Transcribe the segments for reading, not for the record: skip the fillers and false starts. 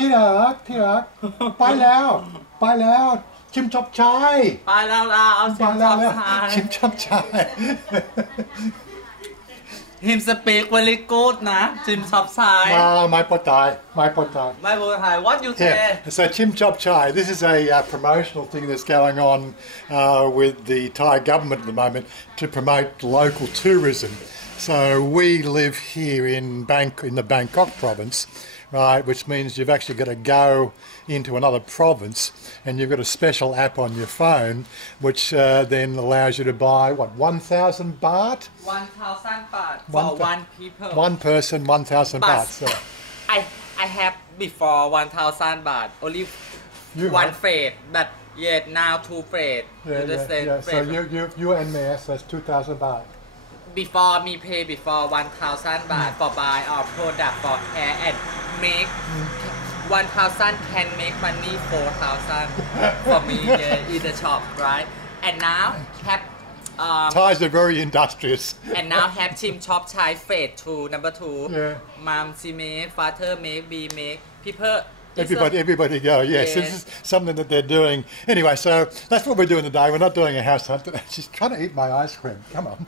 ที่รักไปแล้วชิมช็อปชาย ไปแล้วเอาชิมช็อปชาย ชิมช็อปชาย Him speak very good นะชิมช็อปชาย ไม่พอใจ ไม่พูดไทย What you say So Chim Chop Chai, this is a promotional thing that's going on with the Thai government at the moment to promote local tourism. So we live here in the Bangkok province, right, which means you've actually got to go into another province and you've got a special app on your phone which then allows you to buy, what, 1,000 baht? 1,000 baht for one people. One person, 1,000 baht. So. I have before 1,000 baht, only one freight, but yet now two freight. So you and me, so that's 2,000 baht. Before me pay before 1,000 baht for buy our product for hair and make 1,000 can make money 4,000 for me in the shop, right? And now have Thais are very industrious. And now have Chim Chop Chai Phase 2, number 2. Yeah. Mom she make, father make, we make. People. Everybody go. Yes, this is something that they're doing. Anyway, so that's what we're doing today. We're not doing a house hunt. She's trying to eat my ice cream. Come on.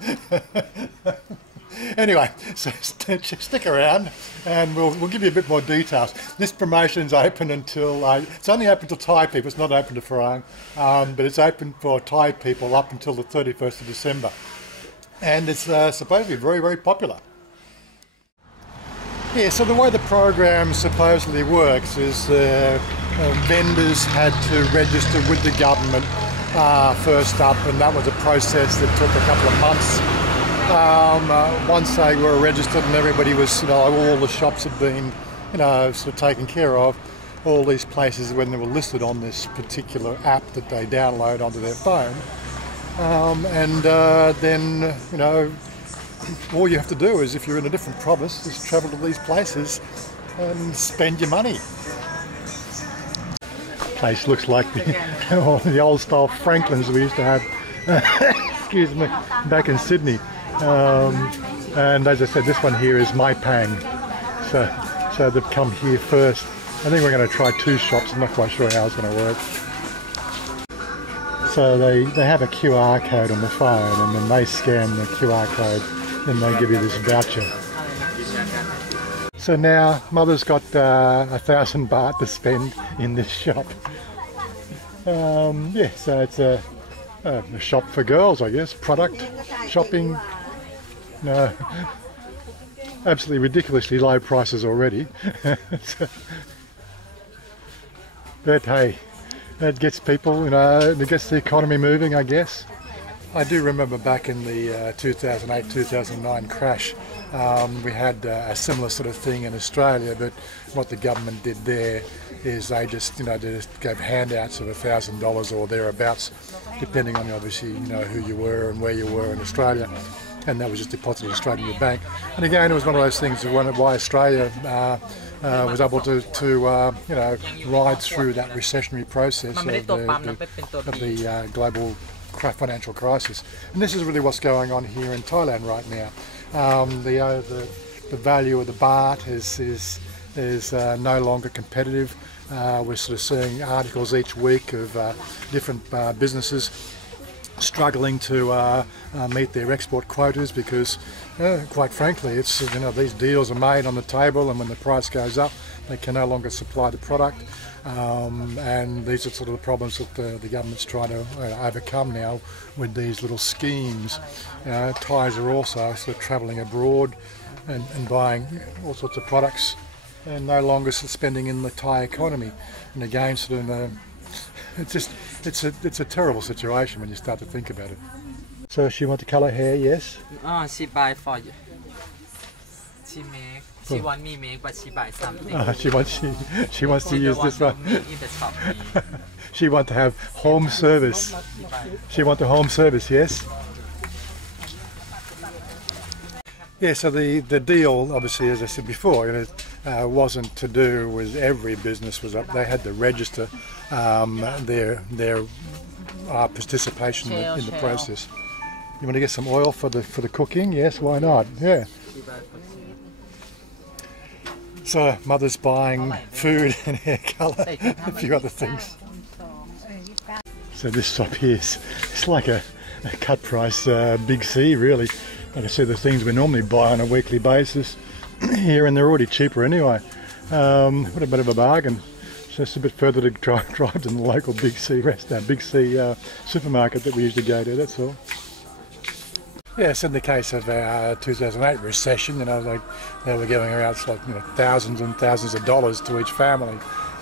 Anyway, so stick around and we'll give you a bit more details. This promotion's open until, it's only open to Thai people, it's not open to foreign, but it's open for Thai people up until the 31st of December. And it's supposed to be very, very popular. Yeah, so the way the program supposedly works is vendors had to register with the government first up, and that was a process that took a couple of months. Once they were registered and everybody was, all the shops had been, sort of taken care of, all these places when they were listed on this particular app that they download onto their phone, then, all you have to do is, if you're in a different province, is travel to these places and spend your money. Place looks like the old style Franklins we used to have, excuse me, back in Sydney. And as I said, this one here is Mai Pang. So they've come here first. I think we're going to try 2 shops. I'm not quite sure how it's going to work. So they have a QR code on the phone, and then they scan the QR code and they give you this voucher. So now Mother's got 1,000 baht to spend in this shop. So it's a shop for girls, I guess. Product shopping. No, absolutely ridiculously low prices already. But hey, that gets people, it gets the economy moving, I guess. I do remember back in the 2008-2009 crash, we had a similar sort of thing in Australia, but what the government did there is they just, they just gave handouts of $1,000 or thereabouts, depending on obviously, who you were and where you were in Australia. And that was just deposited straight in your bank. And again, it was one of those things why Australia was able to ride through that recessionary process of the global financial crisis. And this is really what's going on here in Thailand right now. The value of the baht is no longer competitive. We're sort of seeing articles each week of different businesses struggling to meet their export quotas because, quite frankly, it's these deals are made on the table, and when the price goes up, they can no longer supply the product. And these are sort of the problems that the government's trying to overcome now with these little schemes. Thais are also sort of travelling abroad and buying all sorts of products and no longer spending in the Thai economy. And again, sort of it's a terrible situation when you start to think about it. So she wants to colour hair, yes? She buy for you. She make. She want me make, but she buy something. She wants to use this one. In the shop. She wants to have home service. She wants a home service, yes? Yeah, so the deal, obviously, as I said before, wasn't to do with every business was up. They had to register their participation in the process. You want to get some oil for the cooking? Yes, why not? Yeah. So mother's buying food and hair colour, a few other things. So this shop here is it's like a cut price Big C really. Like I said, the things we normally buy on a weekly basis here, and they're already cheaper anyway. What a bit of a bargain. So it's a bit further to drive than the local Big C supermarket that we usually go to, that's all. Yes, in the case of our 2008 recession, you know, like they were giving out like, you know, thousands and thousands of dollars to each family.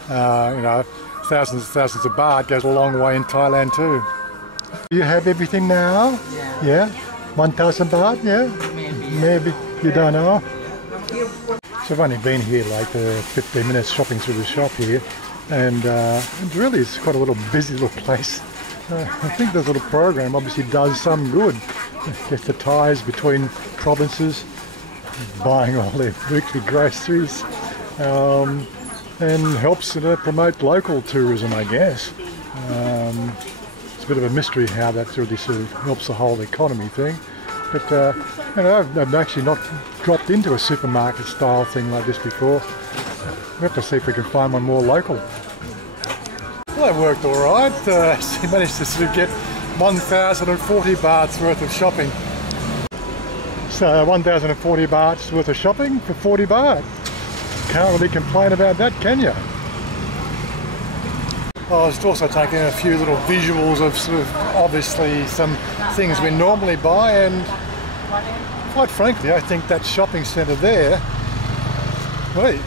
You know, thousands and thousands of baht goes a long way in Thailand too. You have everything now? Yeah. Yeah? 1,000 baht? Yeah? Maybe. You don't know? So I've only been here like 15 minutes shopping through the shop here, and really it's quite a little busy little place. I think this little program obviously does some good. Gets the ties between provinces, buying all their weekly groceries, and helps promote local tourism, I guess. It's a bit of a mystery how that really sort of helps the whole economy thing. But you know, I've actually not dropped into a supermarket style thing like this before. We have to see if we can find one more local. Well, that worked all right. She managed to sort of get 1,040 bahts worth of shopping. So 1,040 bahts worth of shopping for 40 baht. Can't really complain about that, can you? I was also taking a few little visuals of sort of obviously some things we normally buy, and quite frankly I think that shopping centre there, wait,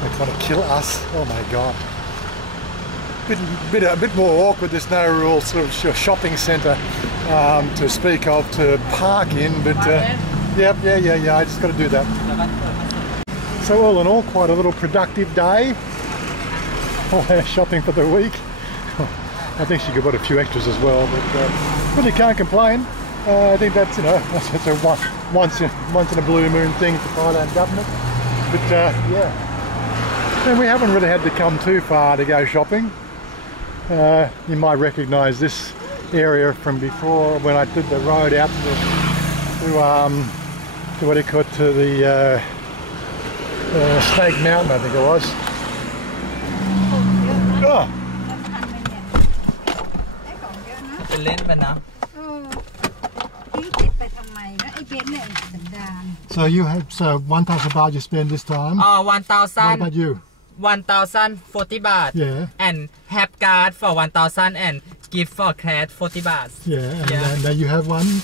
they're trying to kill us, oh my god. A bit more awkward, there's no real sort of shopping centre to speak of to park in, but yeah, I just got to do that. So all in all, quite a little productive day. All our shopping for the week. I think she could put a few extras as well, but really can't complain. I think that's, you know, that's a once in a blue moon thing for Thailand government. But yeah, and we haven't really had to come too far to go shopping. You might recognise this area from before when I did the road out to what do you call it, to the Snake Mountain, I think it was. Oh. So you have 1,000 baht you spend this time. 1,000. What about you? 1,040 baht. Yeah. And have card for 1,000 and gift for card 40 baht. Yeah. And then you have one.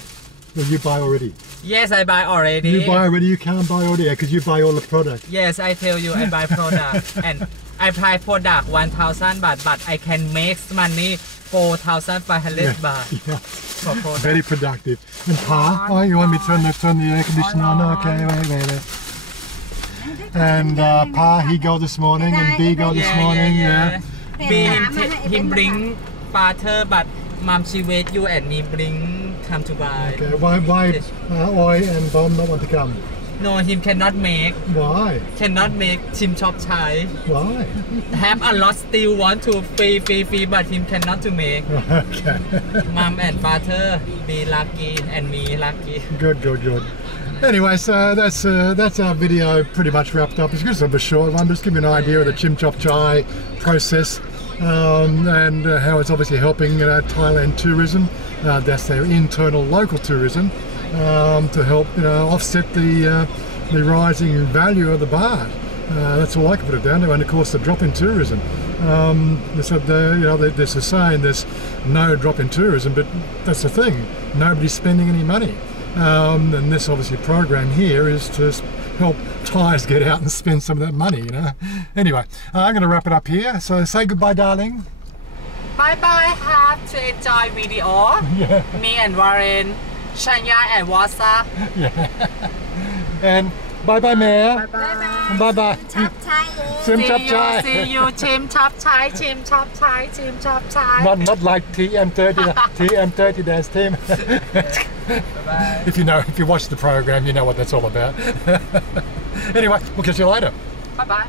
Will you buy already? Yes, I buy already. You buy already. You can't buy already because you buy all the product. Yes, I tell you, I buy product and I buy product 1,000 baht, but I can make money 4,500 baht. Yeah. For product. Very productive. And Pa, oh, you want me to turn the air conditioner on? Okay, wait. And Pa, he go this morning, and B go this morning. Yeah. B him bring butter, but Mom she wait you and me bring come to buy. Okay. Why Oi and Bomb not want to come? No, him cannot make. Why? Cannot make Chim chop chai. Why? Have a lot still want to free, but him cannot to make. Okay. Mom and father be lucky and me lucky. Good. Anyway, so that's our video pretty much wrapped up. It's just a short one, just give you an idea of the Chim chop chai process and how it's obviously helping Thailand tourism. That's their internal local tourism. To help offset the rising value of the baht. That's all I can put it down to, and of course the drop in tourism. There's a saying there's no drop in tourism, but that's the thing, nobody's spending any money. And this obviously program here is to help Thais get out and spend some of that money, Anyway, I'm going to wrap it up here, so say goodbye, darling. Bye, have to enjoy video. Yeah. Me and Warren, Chanya and Wazza. Yeah. And bye, Mayor. Bye. Chim chop chai. See you, Chim chop chai. Not like TM30, TM30 dance team. Bye. If you watch the program, you know what that's all about. Anyway, we'll catch you later. Bye.